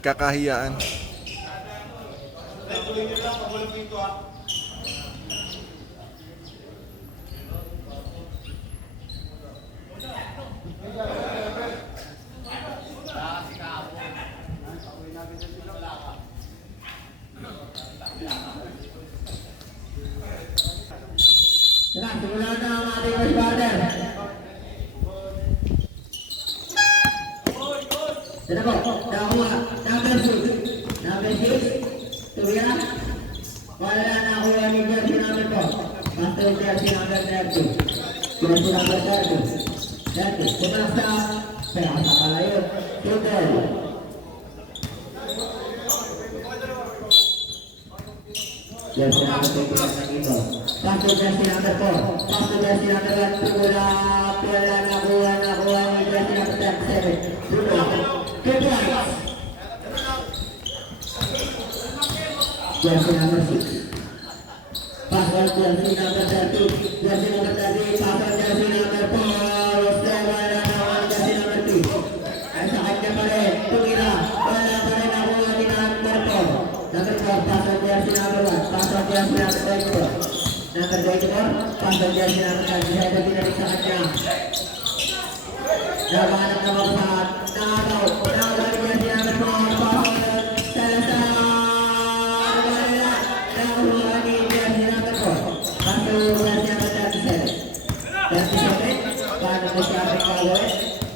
Kakahiyaan. Simulan na ang ating first batter. Ito po, nakuha, number 6. Number 6, tumira. Wala na nakuha ni jersey number 4. Master jersey number 30. Jersey number 30. 30, pumasa, pero sa kalayo, tutor. Jersey number 20 na dito. Master jersey number 4. Master jersey number 1, wala nakuha ni jersey number 37. Tutor. Jersey number 6. Pasal jersey number 30. Jersey number 30. Pasal jersey number 4. Wala naman jersey number 2. Ay sa kanya pa rin. Tumira. Wala pa rin ako ni number 4. Number 4. Pasal jersey number 1. Pasal jersey number 24. Number 24. Pasal jersey number 37. Pinalik sa kanya. Nabanap na mabasahan. Nakagaw ni jersey number 4.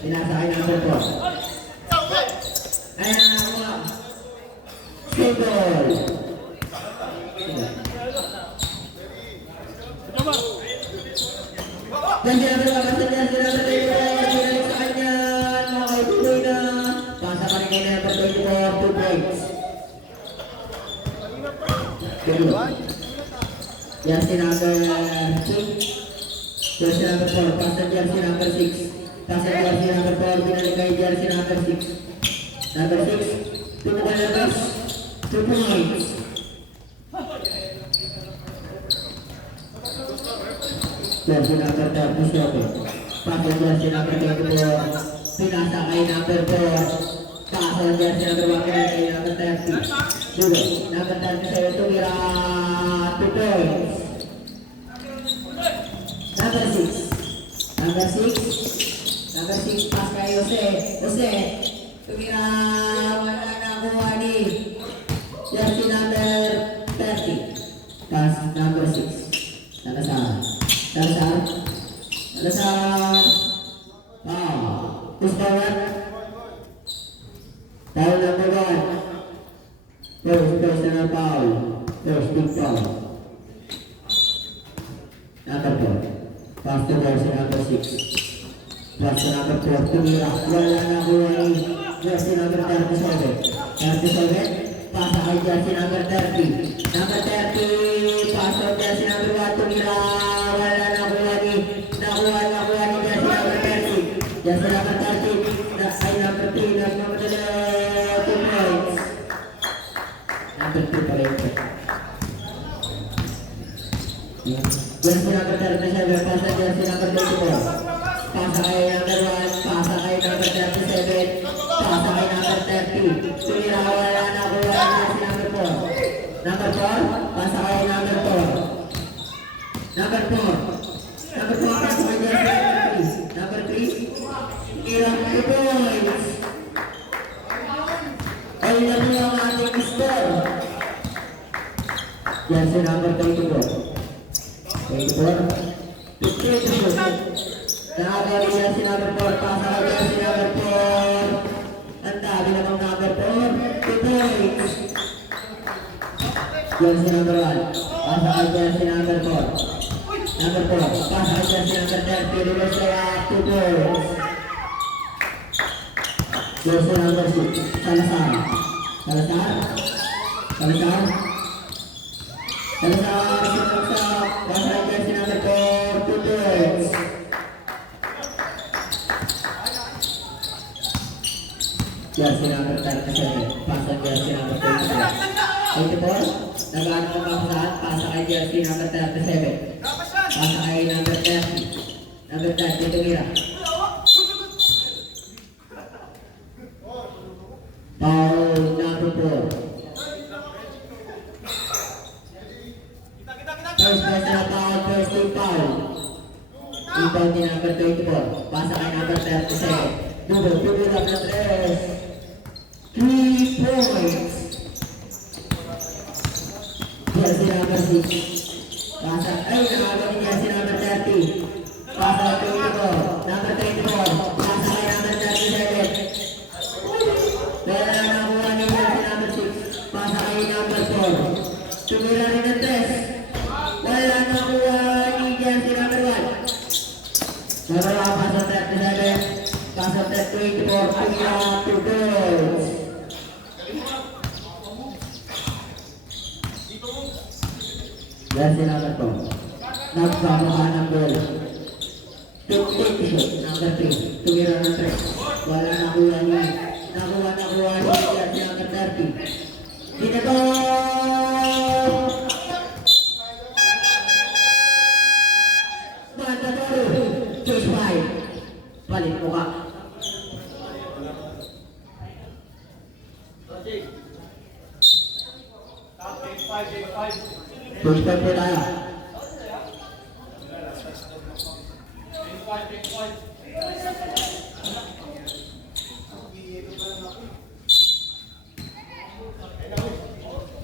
Pinasakay number 4. Ayan na mga single. Dan sinabi sa kanya, mga kaituloy na. Pasa pa rin kayo number 24, 2 points. Jersey number 2. Jersey number 4, pasa jersey number 6. Pasal jersey number 4, binalik kay jersey number 6. Number 6, tumukal na bus, 2 points. Jersey number 37. Pasal jersey number 24, pinasa kay number 4. Pasal jersey number 1, binalik kay number 30. Dulu, number 37, tumira 2 points. Number 6. Number 6. Number 6, pas kay Jose, tumira, wala nakuha ni jersey number 30. Pas number 6. Nalasar. Push forward. Foul number 1. First personal foul. First big foul. Number 4. Pass to jersey number 6. Jersey number 4, tumira. Wala nakuha ni jersey number 37. 37, pasa kay jersey number 30. Number 30, pasa jersey number 1, tumira. Wala nakuha ni jersey number 30. Jersey number 30, ay number 3, number 2 points. Number 2 pa rin. Jersey number 37, pasa jersey number 24. Pasa kay number 1, pasa kay number 37, pasa kay number 30. Tumira, wala nakuha ni jersey number 4. Number 4, pasa kay number 4. Number 4, pasa kay jersey number 3. Number 3, ilang 2 points. Ay nabi ang ating score. Jersey number 24. 54. Nakagawa jersey number 4, pasa kay jersey number 4. Ang dami namang number 4, 2 points. Jersey number 1, pasa kay jersey number 4. Number 4, pasa kay jersey number 30, reverse kaya 2 points. Jersey number 6, Salazar, pasa kay jersey number 4, 2 points. Jersey number 37, pasang jersey number 24. 84, nagaan mo pasahan, pasa kay jersey number 37. Pasa kay number 30. Number 30, tumira. Foul Double, tumira ng 3 points. Jersey number 6. Pasa, ay, nakagawa ni jersey number 30. Pasa 24. Number 24. Pasa kay number 37. Pero na nakuha ni jersey number 6. Pasa kay number 4. Tumira rin ng 3. Wala nakuha ni jersey number 1. Pero pasa 37. Pasa 24. Tumira 2 goals. Jersey number 4. Nagbabaha ng goal. Take shot, number 3. Tumira ng 3. Wala nakuha ni jersey number 30. Dito! Mandatory. Choice 5. Palit mo ka. Choice 5 po tayo.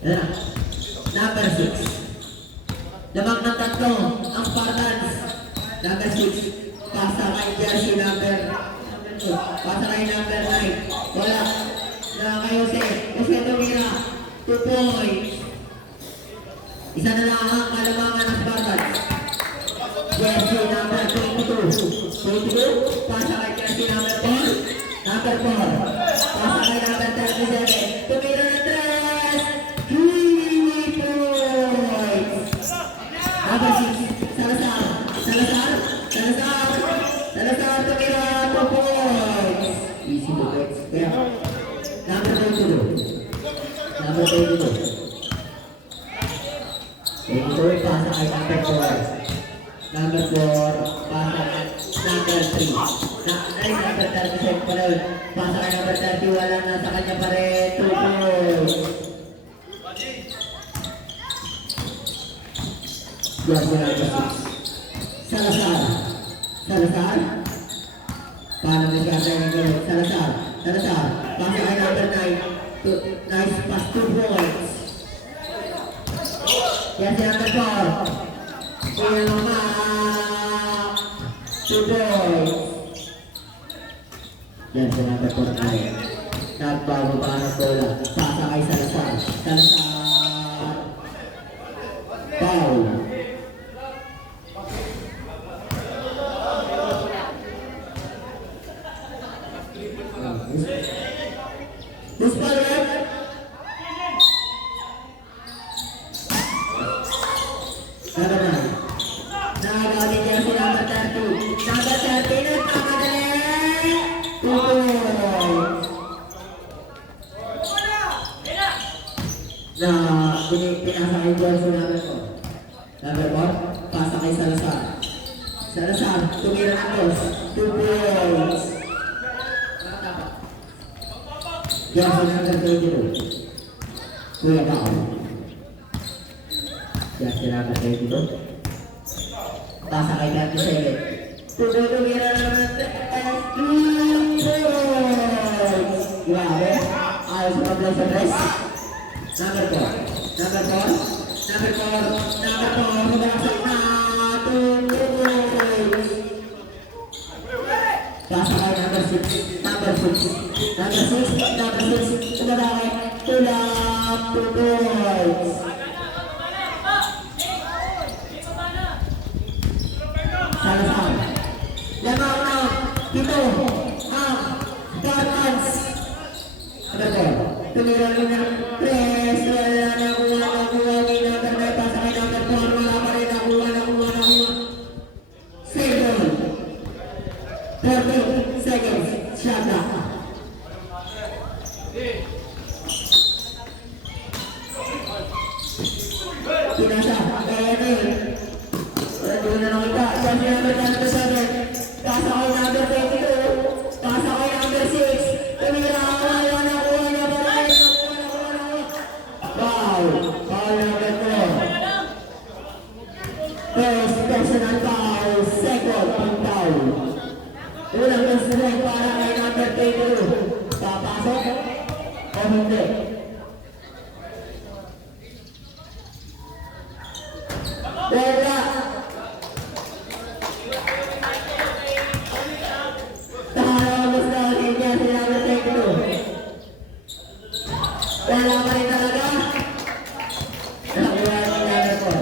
Ayan. Number 6. Lamang ng tatlo ang Spartans. Number 6. Pasa kay jersey number 2. Pasa kay number 9. Wala. Na kay Jose. Jose tumira. 2 points. Isa na lang ang kalamangan ng Spartans. Jersey number 22. 22. Pasa kay jersey number 4. Number 4. Pasa kay number 37. Tumira ng 3 points. Number 6. Salazar tumira 2 points. Easy to get. Kaya, number 22. Number 22. Ito pasa kay number 4. Number 4, pasa kay number 3. Number 37 pa rin. Pasa kay number 30, wala na sa kanya pa rin. 2 points. Jersey number 6. Salazar. Paano na siya tayo ng Salazar. Pasa kay number 9. Nice pass, 2 points. Jersey number 4. Kuya naman. 2 points. Jersey number 4 tayo. Nagbago pa ng bola. Pasa kay Salazar. Foul. This ball red. Number 9. Nakagawa ni jersey number 30. Number 30 na pamadali. 2 points. Na pinasa kay jersey number 4. Number 4, pasa kay Salazar, tumira ng 2 points. Jersey number 22. Kuya Bao. Jersey number 22. Pasa kay 37. Tumira ng 2 points. Grabe. Ayos sa pag-play sa press. Number 4. Mabalaksak na 2 points. Pasa kay number 6. Number 6. Tumadakay. Tulak 2 points. Salazar. Lamang na. Dito. Ang Spartans. Number 4. Tumira rin ng press. Wala nakuha ni number 9. Pasa kay number 4. Wala pa rin nakuha. Save. 30 seconds. Shot na. Pinasa. Kaya na yun. Doon na nakita. Jersey number 37. Pasa kay number 22. Pasa kay number 6. Tumira. Wala nakuha niya pa rin. Foul number 4. First personal foul. Second foul. Unang personal para kay number hindi. Wala. Tahalos na ulit niya sila ng tekno. Wala pa rin talaga. Nakuha ng number 4.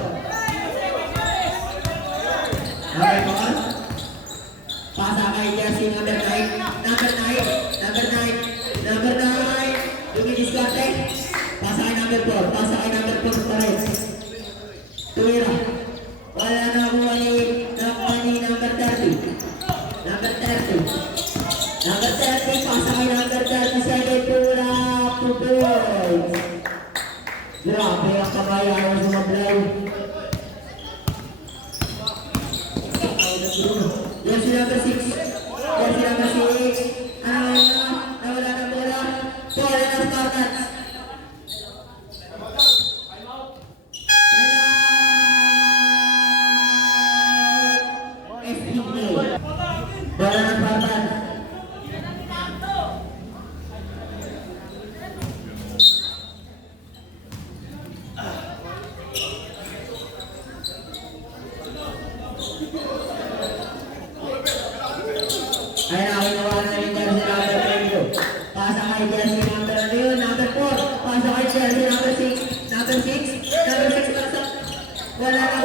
Number 4. Pasa kay jersey number 9. Number 9. Number 9. Number 9. Dumidiskarte. Pasa kay number 4. Pasa kay number 4 pa rin. Tuwira. Wala na kuha ni number 30. Number 30. Number 30. Pasa kay number 37. Pula. Tutuloy. Grabe ang kamay. Ayaw sumablay. Jersey number 6. Jersey number 6. Ano na? Nawala ng bola. Bola ng Spartans. Bola ng Spartans. Ayan ako nawalan na yung jersey number 22. Pasa kay jersey number ano yun? Number 4. Pasa kay jersey number 6. Number 6. Number 6 pasa. Wala na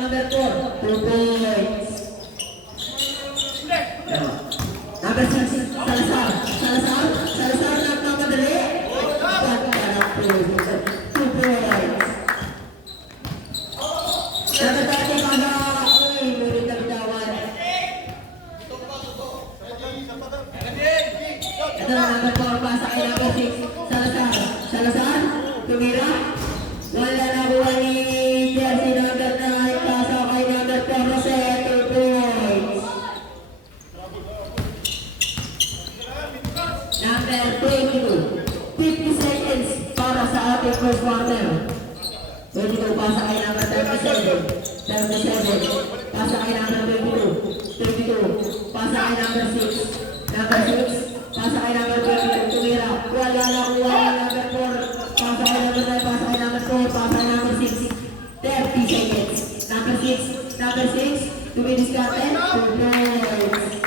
number 4. 2 points. Number 6. Salazar. Salazar nagmamadali. Pagkarang 2 points. Number 30 pasa. Uy, murid na bitawan. Ito na number 4, pasa kay number 6, Salazar, tumira. Wala na buwan ni jersey number 9, pasa kay number 4, Jose, 2 points. Number 22, 50 seconds para sa ating first quarter. 22, pasa kay number 37, pasa kay number 22, pasa kay number 6, number 6, pasa kay number 22, tumira. Wala na kuha ng number 4, pasa kay number 9, pasa kay number 4, pasa kay number 6, 30 seconds. Number 6, tumidiskarte, 2 points.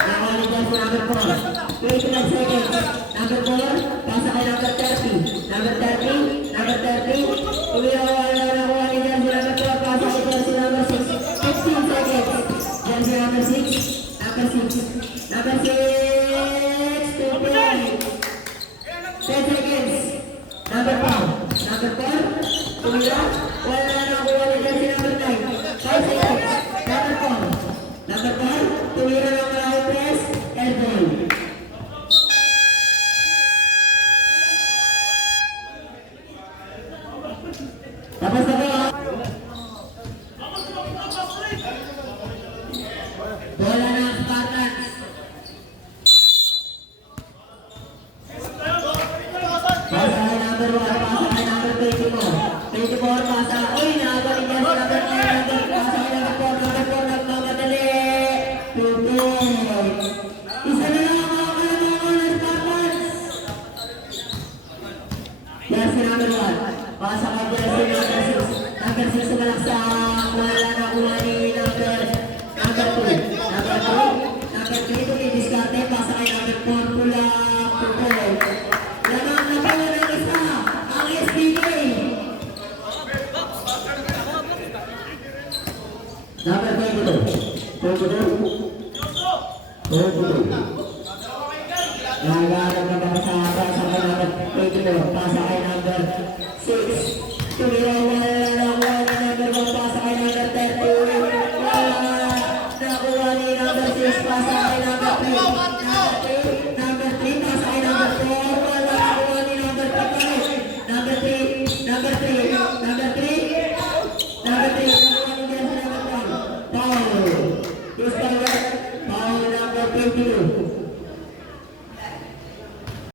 Nakawali dyan si number 4, 29 seconds. Number 4, pasa kay number 30, number 30, tumira. Wala na kuha ni dyan si number 4, pasa kay jersey number 6, 15 seconds. Jersey number 6, number 6, 2 points. 10 seconds. Number 4, tumira. Wala na kuha ni jersey number 9, 5 seconds. Number 4, tumira ng malaki press, elbow. Tapos na ba? Bola ng Spartans. Pasa kay number 1, pasa kay number 24, pasa. Uy, nakabalik yan si number 9, pasa kay number 4, nagmamadali. 2 points. Isa na lang ang kalamangan ng Spartans. Jersey number 1, pasa kay jersey number 6. Number 6 sumalaksak. Wala na kuha ni number 2. Number 3, tumidiskarte. Pasa kay number 4, pula. 2 points. Lamang na pala ng isa, ang SBK. Number 22. Nagalang na ba sa pasa kay number 22, pasa kay number 6. Tumira, wala na kuha ni number 1, pasa kay number 30. Wala na kuha ni number 6, pasa kay number 3. Number 3,